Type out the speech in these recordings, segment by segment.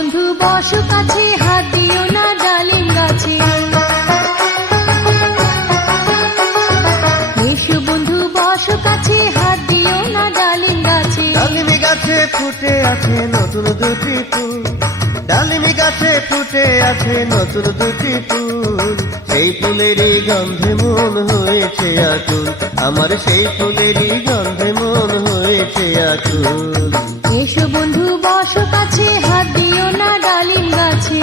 বন্ধু বসো কাছে, হাত দিও না ডালিম গাছে। এসো বন্ধু বসো কাছে, হাত দিও না ডালিম গাছে। ডালিমি গাছে ফুটে আছে নতুন দুটি ফুল, ডালিমি গাছে ফুটে আছে নতুন দুটি ফুল। সেই ফুলেরই গন্ধে মন হয়েছে আকুল, আমার সেই ফুলেরই গন্ধে মন হয়েছে আকুল। এসো বন্ধু বসো কাছে, হাত দিও না ডালিম গাছে।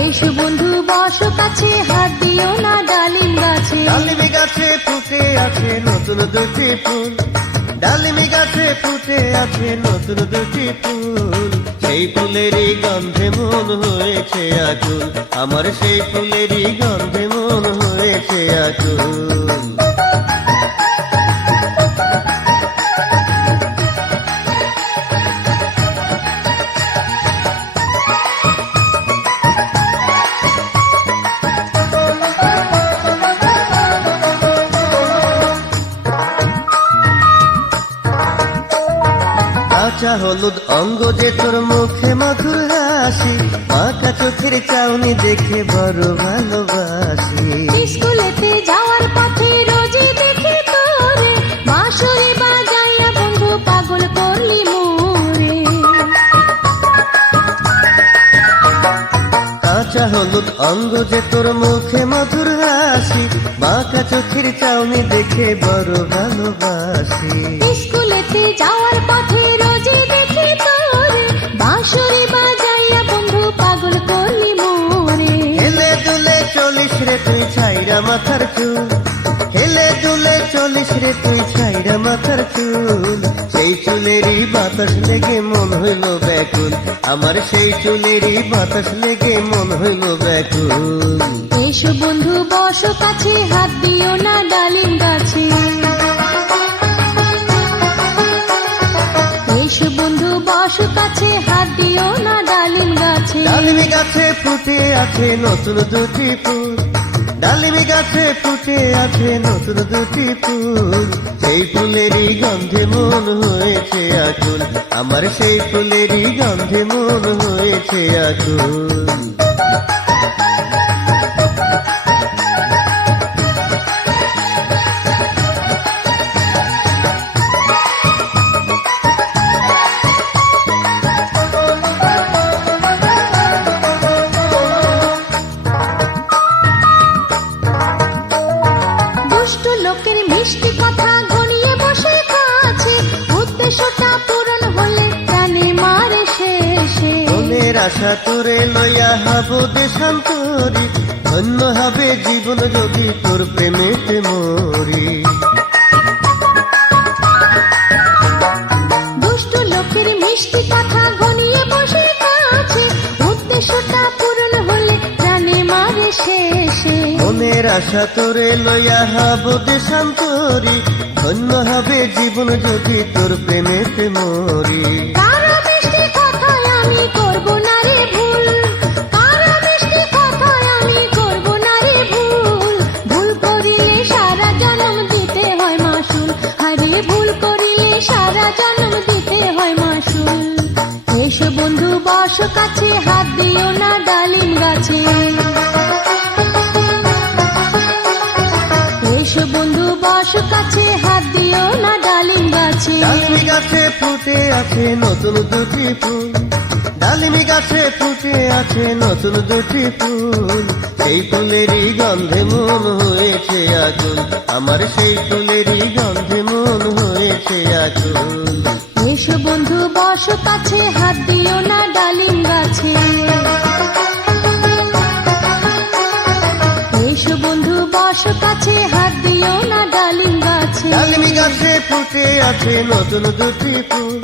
এসো বন্ধু বসো কাছে, হাত দিও না ডালিম গাছে। ডালিমি গাছে ফুটে আছে নতুন দুটি ফুল, ডালিমি গাছে ফুটে আছে নতুন দুটি ফুল। সেই ফুলেরই গন্ধে মন হয়েছে আকুল, আমার সেই ফুলেরই গন্ধে মন হয়েছে আকুল। কাঁচা হলুদ অঙ্গ যে তোর মুখে মধুর হাসি, পাকা চোখের চাউনি দেখে বড় ভালোবাসি। স্কুলেতে যাওয়ার পথে রোজই দেখি তোরে, বাঁশরি বাজাইয়া বন্ধু পাগল করলি মোরে। কাঁচা হলুদ অঙ্গ যে তোর মুখে মধুর হাসি, পাকা চোখের চাউনি দেখে বড় ভালোবাসি। স্কুলেতে যাওয়ার পথে রোজই দেখি তোরে, বাঁশরি বাজাইয়া বন্ধু পাগল করলি মোরে। হেলে দুলে চলিস রে তুই ছাইরা মাথার চুল, হেলে দুলে চলিস রে তুই ছাইরা মাথার চুল। সেই চুলেরই বাতাস লেগে মন হইল ব্যাকুল, আমার সেই চুলেরই বাতাস লেগে মন হইল ব্যাকুল। এসো বন্ধু বসো কাছে, হাত দিও না ডালিম গাছে। এসো বন্ধু বসো কাছে, হাত দিও না ডালিম গাছে। ডালিমি গাছে ফুটে আছে নতুন দুটি ফুল, ডালিমি গাছে ফুটে আছে নতুন দুটি ফুল। সেই ফুলেরই গন্ধে মন হয়েছে আকুল, আমার সেই ফুলেরই গন্ধে মন হয়েছে আকুল। লোকের মিষ্টি কথা ঘনিয়ে বসে কাছে, উদ্দেশ্যটা পূরণ হলে প্রাণে মারে শেষে। মনের আশা তোরে লইয়া হব দেশান্তরী, ধন্য হবে জীবন যদি তোর প্রেমেতে মরি। দুষ্ট লোকের মিষ্টি কথা ঘনিয়ে বসে কাছে, উদ্দেশ্যটা পূরণ হলে প্রাণে মারে শেষে। মনের আশা তোরে লইয়া হব দেশান্তরী, ধন্য হবে জীবন যদি তোর প্রেমেতে মরি। কারো মিষ্টি কথায় আমি করব না রে ভুল, কারো মিষ্টি কথায় আমি করব না রে ভুল। ভুল করিলে সারা জন্ম দিতে হয় মাসুল, আরে ভুল করিলে সারা জন্ম দিতে হয় মাসুল। এসো বন্ধু বসো কাছে, হাত দিও না ডালিম গাছে। এসো বন্ধু বসো কাছে, হাত দিও না ডালিম গাছে। ডালিমি গাছে ফুটে আছে নতুন দুটি ফুল, ডালিমি গাছে ফুটে আছে নতুন দুটি ফুল। সেই ফুলেরই গন্ধে মন হয়েছে আকুল, আমার সেই ফুলেরই গন্ধে মন হয়েছে আকুল। এসো বন্ধু বসো কাছে, হাত দিও না ডালিম গাছে। এসো বন্ধু বসো কাছে, হাত দিও না ডালিম গাছে। ডালিমি গাছে ফুটে আছে নতুন দুটি ফুল,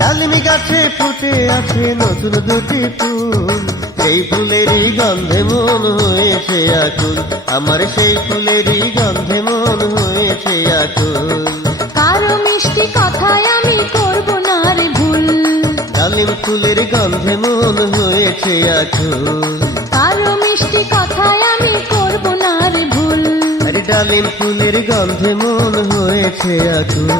ডালিমি গাছে ফুটে আছে নতুন দুটি ফুল। সেই ফুলেরই গন্ধে মন হয়েছে আকুল, আমার সেই ফুলেরই গন্ধে মন হয়েছে আকুল। কারো মিষ্টি কথায় আমি করব না রে ভুল, ডালিম ফুলের গন্ধে মন হয়েছে আকুল। কারো মিষ্টি কথায় আমি করব না রে ভুল। আরে ডালিম ফুলের গন্ধে মন হয়েছে আকুল।